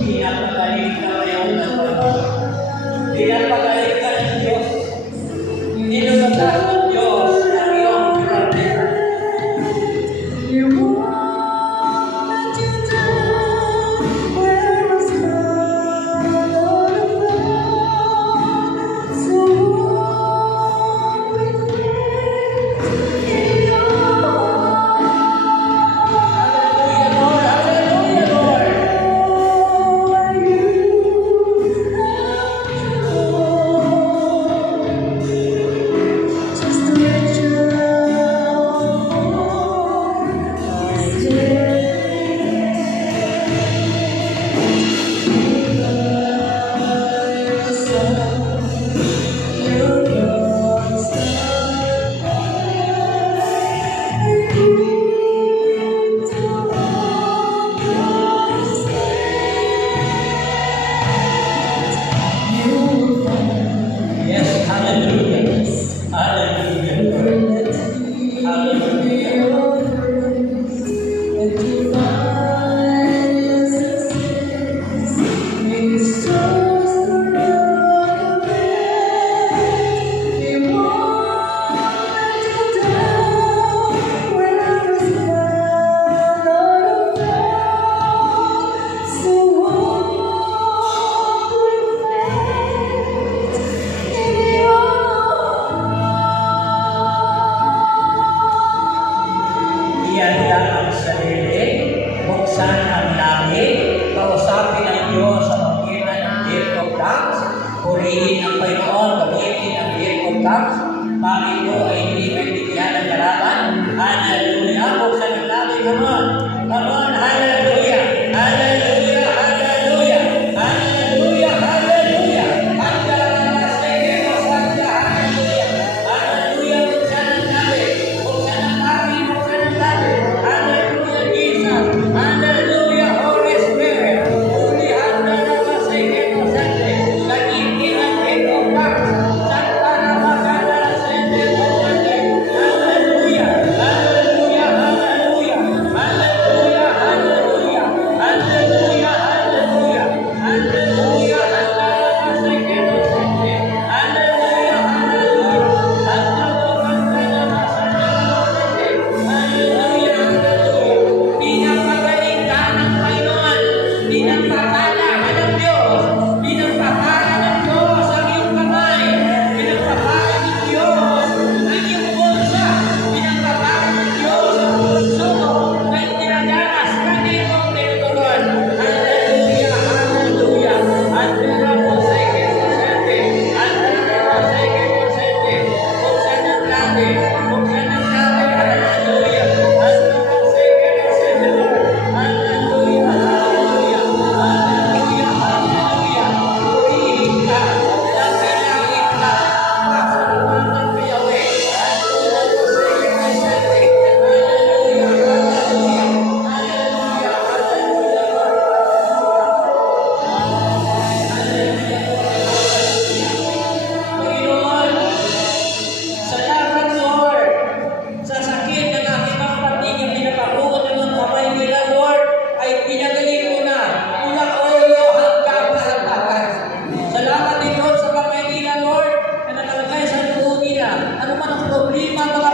Pinapagaling ka ngayon ng Panginoon. Pinapagaling ka ng Diyos. Nilutas ng Diyos ang iyong problema. Yes, hallelujah. Hallelujah, Lord. Hallelujah. Ihanda ang sarili, buksan ang langit, kausapin ang Diyos sa pagkilan ng gift of thanks, purihin ang Panginoon, gamitin ang gift of thanks, pangit ko ay hindi bibigyan ng garapan. Hallelujah! Buksan ang langit, come on! Come on! Hallelujah! Hallelujah! Hallelujah! Hallelujah! Hallelujah! Hallelujah! Buksan ang langit! Buksan ang langit! Buksan ang langit! Hallelujah, Jesus! Hallelujah, Holy Spirit! Holy Handa na masayhin mo sa atin. Lagitin ang gift of thanks. Santa na magana na sa atin. Hallelujah! Hallelujah! Hallelujah! Hallelujah! Hallelujah! Hallelujah! Hallelujah! Hallelujah! Handa na masayhin mo sa atin. Hallelujah! Hallelujah! Handa mo handa na masayhin mo sa atin. Hallelujah! Hallelujah! Pinapagaling ka ng Panginoon. Pinapapala ka ng Diyos. Pinapapala ng Diyos ang iyong kamay. Pinapapala ng Diyos ang iyong bulsa. Pinapapala ng Diyos ang bulso mo na itinadaras ka na iyong tinuturuan. Hallelujah! Hallelujah! Hallelujah po sa ikipusente. Hallelujah po sa ikipusente. Buksan ang langit. Buksan ang langit. Hallelujah! Hallelujah po sa ikipusente, Lord. Hallelujah! Hallelujah! Hallelujah! Hallelujah! Purihin ka. Langit ka. Pasalamatan mo, Yahweh. Hallelujah po sa ikipusente. Hallelujah! Hallelujah! Hallelujah! Hallelujah! Panginoon, salamat, Lord, sa sakit ng aking kapatid yung pinapabuot ng mga kamay nila, Lord, ay pinagaling mo na mula ulo hanggang kalagpakan. Salamat din, Lord, sa kamay nila, Lord, na nakalagay sa loob nila. Ano man ang problema, mga